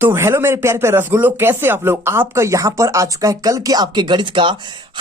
तो हेलो मेरे प्यारे प्यारे रसगुल्लो, कैसे आप लोग। आपका यहाँ पर आ चुका है कल के आपके गणित का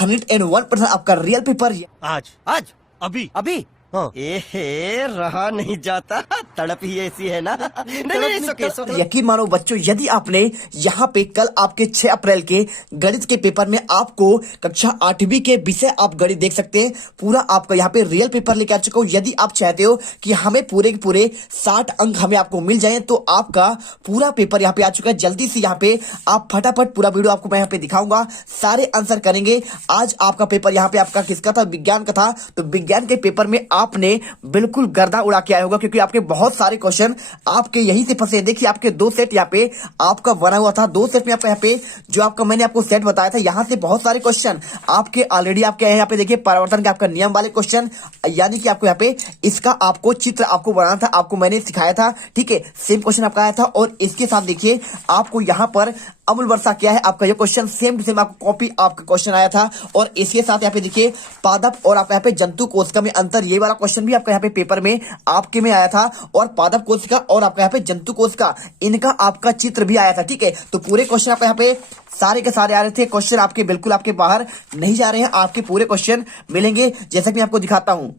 101% आपका रियल पेपर। आज आज अभी अभी हाँ। रहा नहीं जाता, तड़प ही ऐसी है ना। नहीं, नहीं, यकीन मानो बच्चों, यदि आपने यहाँ पे कल आपके 6 अप्रैल के गणित के पेपर में आपको कक्षा 8वीं के विषय आप गणित देख सकते हैं, पूरा आपका यहाँ पे रियल पेपर लेके आ चुका हूँ। यदि आप चाहते हो कि हमें पूरे के पूरे 60 अंक हमें आपको मिल जाए तो आपका पूरा पेपर यहाँ पे आ चुका है। जल्दी से यहाँ पे आप फटाफट पूरा वीडियो आपको मैं यहाँ पे दिखाऊंगा, सारे आंसर करेंगे। आज आपका पेपर यहाँ पे आपका किसका था? विज्ञान का था। तो विज्ञान के पेपर में आपने बिल्कुल गर्दा उड़ा के आया होगा, क्योंकि आपके बहुत सारे क्वेश्चन आपके यहीं से फंसे हैं। देखिए आपके 2 सेट यहाँ पे आपका बना हुआ था। 2 सेट में आपका यहाँ पे जो आपका मैंने आपको सेट बताया था, यहाँ से बहुत सारे क्वेश्चन आपके ऑलरेडी आपके यहाँ पे देखिए परिवर्तन के आपका नियम वाले क्वेश्चन, यानी कि आपको यहाँ पे इसका आपको चित्र आपको बनाना था, आपको मैंने सिखाया था। ठीक है, सेम क्वेश्चन आपका आया था। और इसके साथ देखिए आपको यहाँ पर अमूल वर्षा क्या है, आपका ये क्वेश्चन सेम टू सेम आपको कॉपी आपका क्वेश्चन आया था। और इसके साथ यहाँ पे देखिए पादप और आपका यहाँ पे जंतु कोशिका में अंतर, ये वाला क्वेश्चन भी आपका यहाँ पे पेपर में आपके में आया था। और पादप कोशिका और आपका यहाँ पे जंतु कोशिका, इनका आपका चित्र भी आया था। ठीक है, तो पूरे क्वेश्चन आपका यहाँ पे सारे के सारे आ रहे थे। क्वेश्चन आपके बिल्कुल आपके बाहर नहीं जा रहे हैं, आपके पूरे क्वेश्चन मिलेंगे, जैसा कि मैं आपको दिखाता हूं।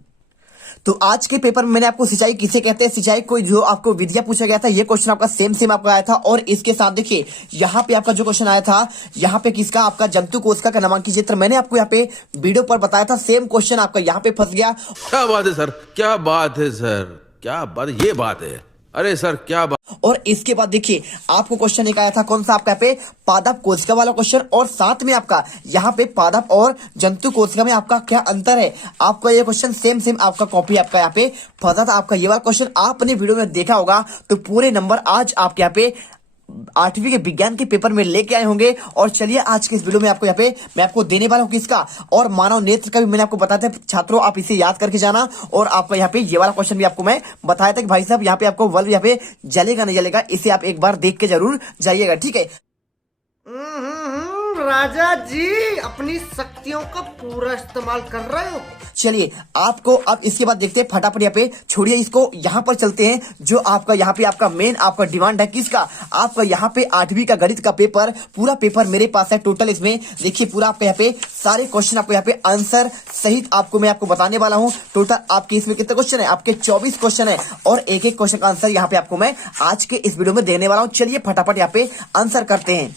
तो आज के पेपर में मैंने आपको सिंचाई किसे कहते हैं, सिंचाई को जो आपको विधियां पूछा गया था, ये क्वेश्चन आपका सेम आपका आया था। और इसके साथ देखिए यहाँ पे आपका जो क्वेश्चन आया था, यहाँ पे किसका? आपका जंतु कोशिका का नामांकित चित्र। मैंने आपको यहाँ पे वीडियो पर बताया था, सेम क्वेश्चन आपका यहाँ पे फंस गया। क्या बात है सर, क्या बात है सर, क्या बात, ये बात है, अरे सर क्या बात। और इसके बाद देखिए आपको क्वेश्चन एक आया था, कौन सा? आपका यहाँ पे पादप कोशिका वाला क्वेश्चन। और साथ में आपका यहाँ पे पादप और जंतु कोशिका में आपका क्या अंतर है, आपका ये क्वेश्चन सेम आपका कॉपी आपका यहाँ पे फंसा था। आपका ये वाला क्वेश्चन आपने वीडियो में देखा होगा, तो पूरे नंबर आज आपके यहाँ पे 8वीं के विज्ञान के पेपर में लेके आए होंगे। और चलिए आज के इस वीडियो में आपको यहाँ पे मैं आपको देने वाला हूँ किसका, और मानव नेत्र का भी मैंने आपको बताया था। छात्रों आप इसे याद करके जाना। और आपका यहाँ पे ये वाला क्वेश्चन भी आपको मैं बताया था कि भाई साहब यहाँ पे आपको बल्ब यहाँ पे जलेगा नहीं जलेगा, इसे आप एक बार देख के जरूर जाइएगा। ठीक है राजा जी अपनी शक्तियों का पूरा इस्तेमाल कर रहे हो। चलिए आपको अब इसके बाद देखते हैं, फटाफट यहाँ पे छोड़िए इसको, यहाँ पर चलते हैं। जो आपका यहाँ पे आपका मेन आपका डिमांड है किसका? आपका यहाँ पे 8वीं का गणित का पेपर, पूरा पेपर मेरे पास है। टोटल इसमें देखिए पूरा आपके यहाँ पे सारे क्वेश्चन आपको यहाँ पे आंसर सहित आपको मैं आपको बताने वाला हूँ। टोटल आपके इसमें कितने क्वेश्चन है? आपके 24 क्वेश्चन है, और एक एक क्वेश्चन का आंसर यहाँ पे आपको मैं आज के इस वीडियो में देने वाला हूँ। चलिए फटाफट यहाँ पे आंसर करते हैं।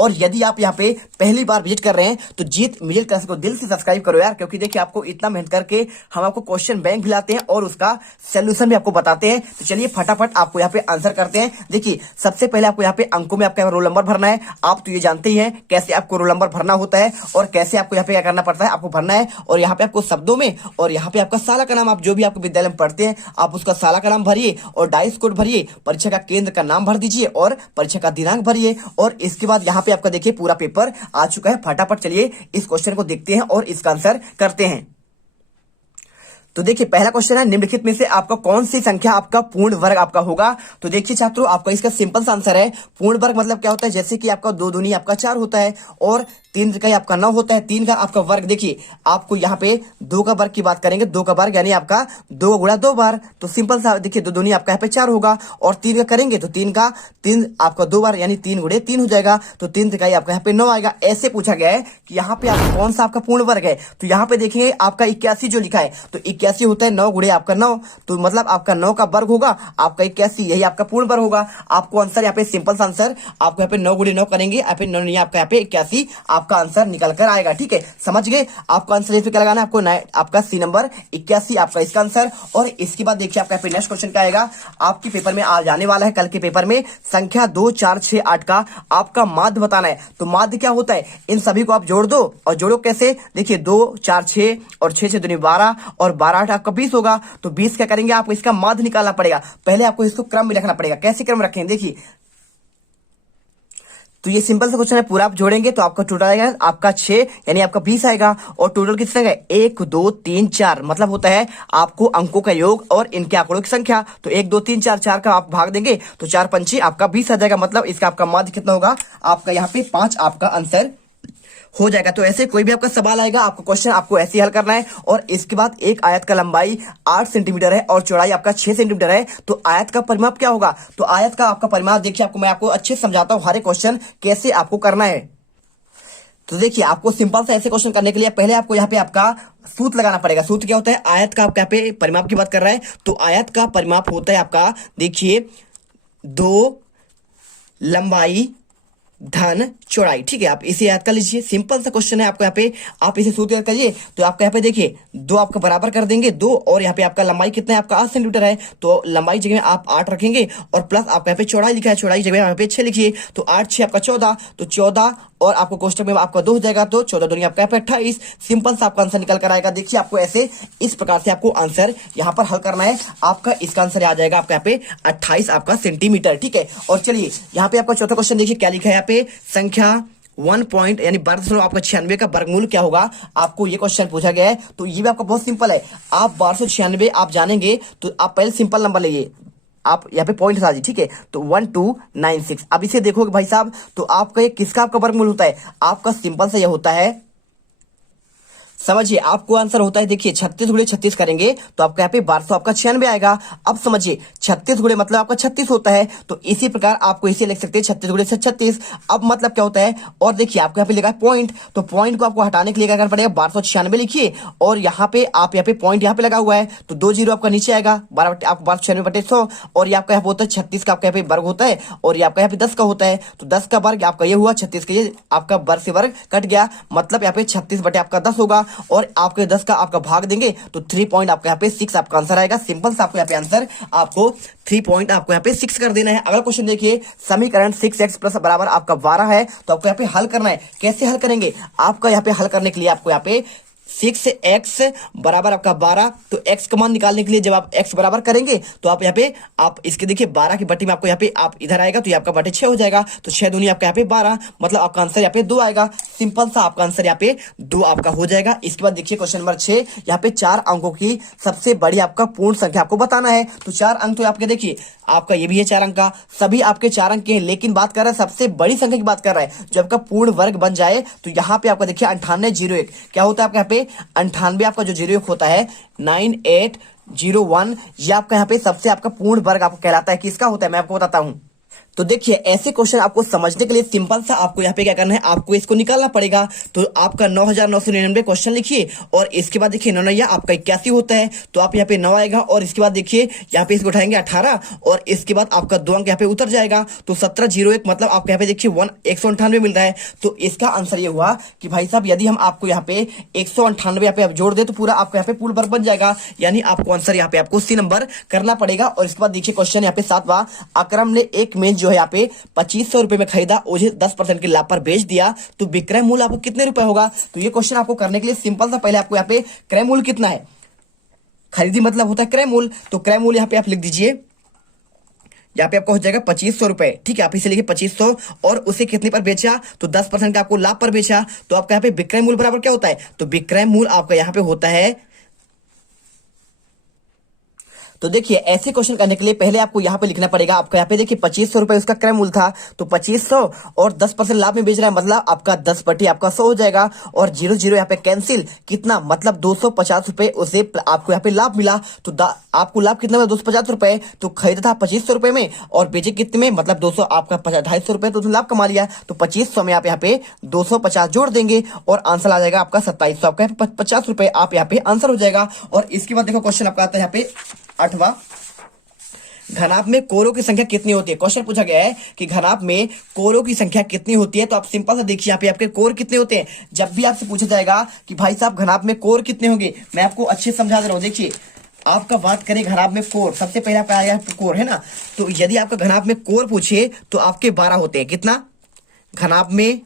और यदि आप यहाँ पे पहली बार विजिट कर रहे हैं तो जीत मिडिल क्लास को दिल से सब्सक्राइब करो यार, क्योंकि देखिए आपको इतना मेहनत करके हम आपको क्वेश्चन बैंक भी लाते हैं और उसका सोल्यूशन भी आपको बताते हैं। तो चलिए फटाफट आपको यहाँ पे आंसर करते हैं। देखिए सबसे पहले आपको यहाँ पे अंकों में आपका रोल नंबर भरना है। आप तो ये जानते ही हैं कैसे आपको रोल नंबर भरना होता है और कैसे आपको यहाँ पे क्या करना पड़ता है, आपको भरना है। और यहाँ पे आपको शब्दों में, और यहाँ पे आपका साला का नाम, आप जो भी आपको विद्यालय में पढ़ते हैं आप उसका साला का नाम भरिए और डाइस कोड भरिए, परीक्षा का केंद्र का नाम भर दीजिए और परीक्षा का दिनांक भरिए। और इसके बाद यहाँ पे आपका देखिए पूरा पेपर आ चुका है। फटाफट चलिए इस क्वेश्चन को देखते हैं और इसका आंसर करते हैं। तो देखिए पहला क्वेश्चन है, निम्नलिखित में से आपका कौन सी संख्या आपका पूर्ण वर्ग आपका होगा? तो देखिए छात्रों आपका इसका सिंपल सा आंसर है, पूर्ण वर्ग मतलब क्या होता है? जैसे कि आपका 2 दूनी आपका 4 होता है और 3 का आपका 9 होता है। 3 का आपका वर्ग, देखिए आपको यहाँ पे 2 का वर्ग की बात करेंगे, 2 का वर्ग यानी आपका 2 गुणा 2 बार। तो सिंपल सा देखिए 2 दूनी आपका यहाँ पे 4 होगा, और 3 का करेंगे तो 3 आपका 2 बार यानी 3 गुणे 3 हो जाएगा। तो 3 त्रिकाई आपका यहाँ पे 9 आएगा। ऐसे पूछा गया है कि यहाँ पे आपका कौन सा आपका पूर्ण वर्ग है। तो यहाँ पे देखेंगे आपका 81 जो लिखा है, तो 81 होता है 9 गुणे आपका 9, तो मतलब आपका 9 का वर्ग होगा आपका 81, यही आपका पूर्ण वर्ग होगा। आपको आंसर यहाँ पे सिंपल सा आंसर आपको यहाँ पे 9 गुणे 9 करेंगे, यहाँ पे 9 नहीं आपका यहाँ पे 81 आपका आंसर निकल कर आएगा। ठीक है, समझ गए? आपका आंसर इसमें क्या लगाना है? आपको आपका सी नंबर 81 आपका इसका आंसर। और इसके बाद देखिए आपका नेक्स्ट क्वेश्चन क्या आएगा, आपके पेपर में आ जाने वाला है कल के पेपर में, संख्या 2 4 6 8 का आपका माध्य बताना है। तो माध्य क्या होता है? इन सभी को आप जोड़ दो, और जोड़ो कैसे? देखिए 2 4 6 और 6 दूनी 12 और 12 8 आपका 20 होगा। तो 20 क्या करेंगे? आपको इसका माध्य निकालना पड़ेगा। पहले आपको इसको क्रम में रखना पड़ेगा। कैसे क्रम रखें? देखिए तो ये सिंपल सा क्वेश्चन है, पूरा आप जोड़ेंगे तो आपका टोटल आएगा आपका 6 यानी आपका 20 आएगा। और टोटल कितना है? 1 2 3 4 मतलब होता है आपको अंकों का योग और इनके आंकड़ों की संख्या। तो 1 2 3 4 4 का आप भाग देंगे तो 4 पंची आपका 20 आ जाएगा। मतलब इसका आपका माध्य कितना होगा? आपका यहाँ पे 5 आपका आंसर हो जाएगा। तो ऐसे कोई भी आपका सवाल आएगा, आपको क्वेश्चन आपको ऐसे ही हल करना है। और इसके बाद एक आयत का लंबाई 8 सेंटीमीटर है और चौड़ाई आपका 6 सेंटीमीटर है, तो आयत का परिमाप क्या होगा? तो आयत का आपका परिमाप देखिए, मैं आपको अच्छे से समझाता हूं हर एक क्वेश्चन कैसे आपको करना है। तो देखिए, आपको सिंपल सा ऐसे क्वेश्चन करने के लिए पहले आपको यहाँ पे आपका सूत्र लगाना पड़ेगा। सूत्र क्या होता है? आयत का आपका यहाँ पे परिमाप की बात कर रहा है, तो आयत का परिमाप होता है आपका, देखिए, 2 लंबाई धन चौड़ाई। ठीक है, आप इसे याद कर लीजिए, सिंपल सा क्वेश्चन है आपको यहाँ पे, आप इसे सूत्र याद करिए। तो आपका यहाँ पे देखिए 2 आपका बराबर कर देंगे 2, और यहाँ पे आपका लंबाई कितना है? आपका 8 सेंटीमीटर है, तो लंबाई जगह में आप 8 रखेंगे और प्लस आपका यहाँ पे चौड़ाई लिखा है, चौड़ाई जगह यहाँ पे 6 लिखिए, तो 8 6 आपका 14, तो 14 और आपको कोष्टक में आपका 2 हो जाएगा, तो 14 दूनी आपका यहाँ पे 28। सिंपल सा आपका आंसर निकल कर आएगा। देखिए, आपको ऐसे इस प्रकार से आपको आंसर यहाँ पर हल करना है। आपका इसका आंसर आ जाएगा आपका यहाँ पे 28 आपका सेंटीमीटर। ठीक है, और चलिए यहाँ पे आपका चौथा क्वेश्चन देखिए क्या लिखा है यहाँ पे, संख्या 1 पॉइंट यानी 1296 का वर्गमूल क्या होगा? आपको ये क्वेश्चन पूछा गया है। तो ये भी आपका बहुत सिंपल है, आप 1296 आप जानेंगे तो आप पहले सिंपल नंबर लेइए, आप यहाँ पे पॉइंट साजिए। ठीक है, तो 1296। अब इसे देखोगे भाई साहब, तो आपका ये किसका आपका वर्गमूल होता है? आपका सिंपल से यह होता है, समझिए, आपको आंसर होता है, देखिए 36 गुणे 36 करेंगे तो आपका यहाँ पे 1200 आपका 96 आएगा। अब समझिए 36 गुणे मतलब आपका 36 होता है, तो इसी प्रकार आपको इसे लिख सकते हैं 36 गुणे 36। अब मतलब क्या होता है? और देखिए आपको यहाँ पे लिखा है पॉइंट, तो पॉइंट को आपको हटाने के लिए क्या करना पड़ेगा? 1296 लिखिए, और यहाँ पे आप यहाँ पे पॉइंट यहाँ पे लगा हुआ है, तो 2 जीरो आपका नीचे आएगा, 1296/100, और ये आपका यहाँ पे होता है 36 का आपका यहाँ पे वर्ग होता है, और ये आपका यहाँ पे 10 का होता है, तो 10 का वर्ग आपका ये हुआ, 36 का ये आपका वर्ग से वर्ग कट गया, मतलब यहाँ पे 36 आपका 10 होगा, और आपके 10 का आपका भाग देंगे तो 3 पॉइंट आपका यहाँ पे 6 आपका आंसर आएगा। सिंपल सा आपको यहाँ पे आंसर आपको 3 पॉइंट आपको यहाँ पे 6 कर देना है। अगला क्वेश्चन देखिए, समीकरण 6x प्लस बराबर आपका 12 है, तो आपको यहाँ पे हल करना है। कैसे हल करेंगे? आपका यहाँ पे हल करने के लिए आपको यहाँ पे 6x बराबर आपका 12, तो x का मान निकालने के लिए जब आप x बराबर करेंगे तो आप यहाँ पे आप इसके देखिए 12 की बट्टी में आपको यहाँ पे आप इधर आएगा, तो ये आपका बटे 6 हो जाएगा, तो 6 दूनी आपका यहाँ पे 12, मतलब आपका आंसर यहाँ पे 2 आएगा। सिंपल सा आपका आंसर यहाँ पे 2 आपका हो जाएगा। इसके बाद देखिए क्वेश्चन नंबर 6, यहाँ पे 4 अंकों की सबसे बड़ी आपका पूर्ण संख्या आपको बताना है। तो 4 अंक तो आपके देखिए आपका ये भी है 4 अंक का, सभी आपके 4 अंक के हैं, लेकिन बात कर रहा है सबसे बड़ी संख्या की बात कर रहा है। जब आपका पूर्ण वर्ग बन जाए तो यहाँ पे आपका देखिए 9801 क्या होता है आपका यहाँ पे 98 आपका जो 01 होता है 9801, ये आपका यहाँ पे सबसे आपका पूर्ण वर्ग आपको कहलाता है। किसका होता है मैं आपको बताता हूं। तो देखिए ऐसे क्वेश्चन आपको समझने के लिए सिंपल सा आपको यहाँ पे क्या करना है, आपको इसको निकालना पड़ेगा। तो आपका 9999 क्वेश्चन लिखिए, और इसके बाद देखिए 9 आपका 81 होता है, तो आप यहाँ पे 9 आएगा, और इसके बाद देखिए यहाँ पे इसको उठाएंगे 18, और इसके बाद आपका 2 अंक यहाँ पे उतर जाएगा, तो 1701 मतलब आपको यहाँ पे देखिए 198 मिल रहा है। तो इसका आंसर ये हुआ कि भाई साहब यदि हम आपको यहाँ पे 198 यहाँ पे आप जोड़ दे तो पूरा आपको यहाँ पे पूर्ण वर्ग बन जाएगा, यानी आपको आंसर यहाँ पे आपको सी नंबर करना पड़ेगा। और इसके बाद देखिए क्वेश्चन यहाँ पे 7वां, अकरम ने एक मेज जो है यहाँ पे 2500 रुपए में खरीदा, उसे 10% के लाभ पर बेच दिया, तो विक्रय मूल्य आपको कितने रुपए होगा? तो ये क्वेश्चन आपको करने के लिए सिंपल सा पहले आपको यहाँ पे क्रय मूल्य कितना है, खरीदी मतलब होता है क्रय मूल्य, तो क्रय मूल्य यहाँ पे आप लिख दीजिए, यहाँ पे आपका हो जाएगा 2500 रुपए। ठीक है, आप इसे लिखिए 2500, और उसे कितने पर बेचा? तो 10% का आपको लाभ पर बेचा, तो आपका यहाँ पे विक्रय मूल्य बराबर क्या होता है? तो विक्रय मूल्य आपका यहाँ पे होता है, तो देखिए ऐसे क्वेश्चन करने के लिए पहले आपको यहाँ पे लिखना पड़ेगा, आपको यहाँ पे देखिए 2500 रुपए उसका क्रय मूल्य था, तो 2500 और 10% लाभ में बेच रहा है, मतलब आपका 10 बटे आपका 100 हो जाएगा, और 0 यहाँ पे कैंसिल, कितना मतलब 250 रुपए उसे आपको यहाँ पे लाभ मिला। तो आपको लाभ कितना मिला? 250 रुपए, तो खरीदा था 2500 रुपए में और बेचे कितने में, मतलब 200, आपका 250 रुपए, तो लाभ कमा लिया। तो 2500 में आप यहाँ पे 250 जोड़ देंगे और आंसर आ जाएगा आपका 2700, आपका 50 रुपए आप यहाँ पे आंसर हो जाएगा। और इसके बाद देखो क्वेश्चन आपका आता है यहाँ पे 8वां, घनाभ में कोरों की संख्या कितनी होती है? क्वेश्चन पूछा गया है कि घनाभ में कोरों की संख्या कितनी होती है, तो आप सिंपल सा देखिए यहाँ पे आपके कोर कितने होते हैं। जब भी आपसे पूछा जाएगा कि भाई साहब घनाभ में कोर कितने होंगे, मैं आपको अच्छे से समझा दे रहा हूँ। देखिए आपका बात करें घनाभ में कोर, सबसे पहले आपका आएगा कोर है ना, तो यदि आपका घनाभ में कोर पूछे तो आपके 12 होते हैं। कितना? घनाभ में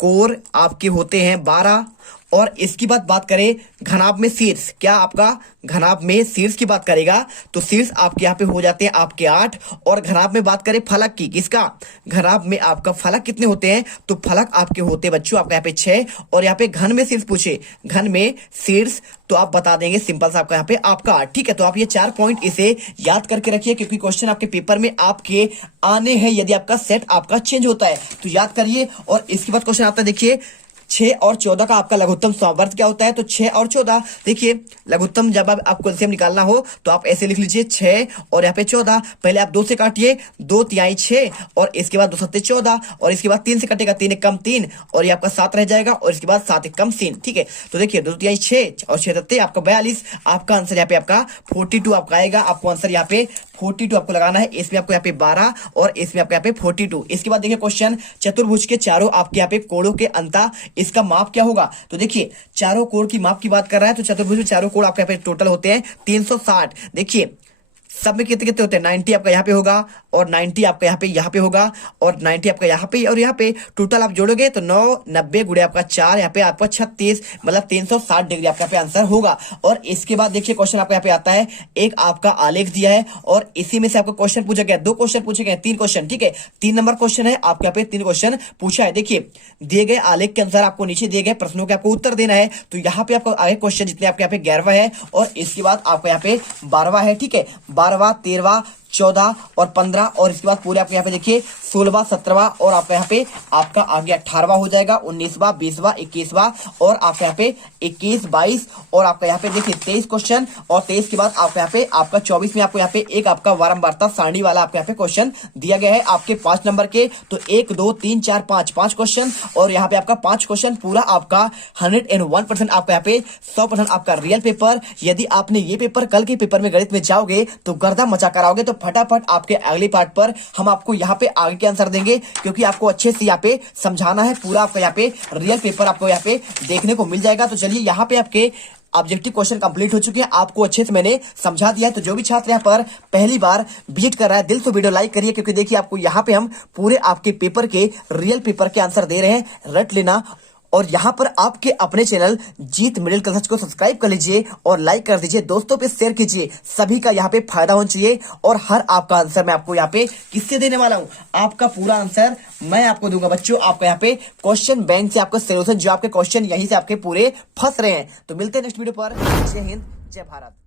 कोर आपके होते हैं 12। और इसकी बात करें घनाभ में शीर्ष, क्या आपका घनाभ में शीर्ष की बात करेगा तो शीर्ष आपके यहाँ पे हो जाते हैं आपके 8। और घनाभ में बात करें फलक की, किसका? घनाभ में आपका फलक कितने होते हैं? तो फलक आपके होते हैं बच्चों आपका यहाँ पे 6। और यहाँ पे घन में शीर्ष पूछे, घन में शीर्ष, तो आप बता देंगे सिंपल सा आपका यहाँ पे आपका 8। ठीक है, तो आप ये 4 पॉइंट इसे याद करके रखिए, क्योंकि क्वेश्चन आपके पेपर में आपके आने हैं यदि आपका सेट आपका चेंज होता है, तो याद करिए। और इसके बाद क्वेश्चन आता है देखिए 6 और 14 का आपका लघुत्तम समवर्त क्या होता है? तो 6 और 14, देखिए लघुत्तम जब आपको एलसीएम निकालना हो तो आप ऐसे लिख लीजिए 6 और यहाँ पे 14। पहले आप 2 से काटिए, 2 तिहाई 6 और इसके बाद 2 सत्ते 14 और इसके बाद 3 से कटेगा, 3 एक कम 3 और ये आपका 7 रह जाएगा और इसके बाद 7 एक कम 3। ठीक है, तो देखिए 2 तिहाई 6 और 6 सत्ते आपका 42। आपका आंसर यहाँ पे आपका 42 आपका आएगा। आपको आंसर यहाँ पे 42 आपको लगाना है। इसमें आपको यहाँ पे 12 और इसमें आपको यहाँ पे 42। इसके बाद देखिए क्वेश्चन, चतुर्भुज के चारों आपके यहाँ पे कोणों के अंतर इसका माप क्या होगा? तो देखिए चारों कोण की माप की बात कर रहा है तो चतुर्भुज में चारों कोण आपके यहाँ पे टोटल होते हैं 360। देखिए सब में कितने कितने होते हैं? 90 आपका यहाँ पे होगा और 90 आपका यहाँ पे होगा और 90 आपका यहाँ पे और यहाँ पे। टोटल आप जोड़ोगे तो 9 90 गुणे आपका 4 यहाँ पे आपका 36, मतलब 360 डिग्री आपका यहाँ पे आंसर होगा। और इसके बाद देखिए क्वेश्चन आपका यहाँ पे आता है, एक आपका आलेख दिया है और इसी में से आपको क्वेश्चन पूछा गया, 2 क्वेश्चन पूछे गए, 3 क्वेश्चन। ठीक है, 3 नंबर क्वेश्चन है आपके यहाँ पे, 3 क्वेश्चन पूछा है। देखिए दिए गए आलेख के अनुसार आपको नीचे दिए गए प्रश्नों के आपको उत्तर देना है। तो यहाँ पे आपको आगे क्वेश्चन जितने आपके यहाँ पे 11वां है और इसके बाद आपका यहाँ पे 12वां है। ठीक है, 12वां 13वां 14 और 15 और इसके बाद पूरे आपके यहाँ पे देखिए 16वां 17वां और आपका यहाँ पे आपका आगे 18वां हो जाएगा, 19वां 20वां 21वां और आपका यहाँ पे 21 22 और आपका यहाँ पे देखिए 23 क्वेश्चन और 23 के बाद आपका यहाँ पे आपका 24 में आपको यहाँ पे एक आपका वारंवारता सारणी वाला आपके यहाँ पे क्वेश्चन दिया गया है आपके 5 नंबर के। तो 1 2 3 4 5 क्वेश्चन और यहाँ पे आपका 5 क्वेश्चन पूरा आपका 101% आपका यहाँ पे 100% आपका रियल पेपर। यदि आपने ये पेपर कल के पेपर में गणित में जाओगे तो गर्दा मचा कर आओगे। तो फटाफट आपके अगले पार्ट पर हम आपको यहाँ पे आगे के आंसर देंगे क्योंकि आपको अच्छे से यहाँ पे समझाना है। पूरा आपका यहाँ पे रियल पेपर आपको यहाँ पे देखने को मिल जाएगा। तो चलिए यहाँ पे आपके ऑब्जेक्टिव क्वेश्चन कंप्लीट हो चुके हैं, आपको अच्छे से मैंने समझा दिया है। तो जो भी छात्र यहाँ पर पहली बार विजिट कर रहा है दिल से वीडियो लाइक करिए क्योंकि देखिए आपको यहाँ पे हम पूरे आपके पेपर के रियल पेपर के आंसर दे रहे हैं, रट लेना। और यहाँ पर आपके अपने चैनल जीत मिडिल क्लास को सब्सक्राइब कर लीजिए और लाइक कर दीजिए, दोस्तों पे शेयर कीजिए, सभी का यहाँ पे फायदा होना चाहिए। और हर आपका आंसर मैं आपको यहाँ पे किससे देने वाला हूँ? आपका पूरा आंसर मैं आपको दूंगा बच्चों। आपका यहाँ पे क्वेश्चन बैंक से आपका सोल्यूशन, जो आपके क्वेश्चन यहीं से आपके पूरे फंस रहे हैं। तो मिलते हैं नेक्स्ट वीडियो पर। जय हिंद, जय भारत।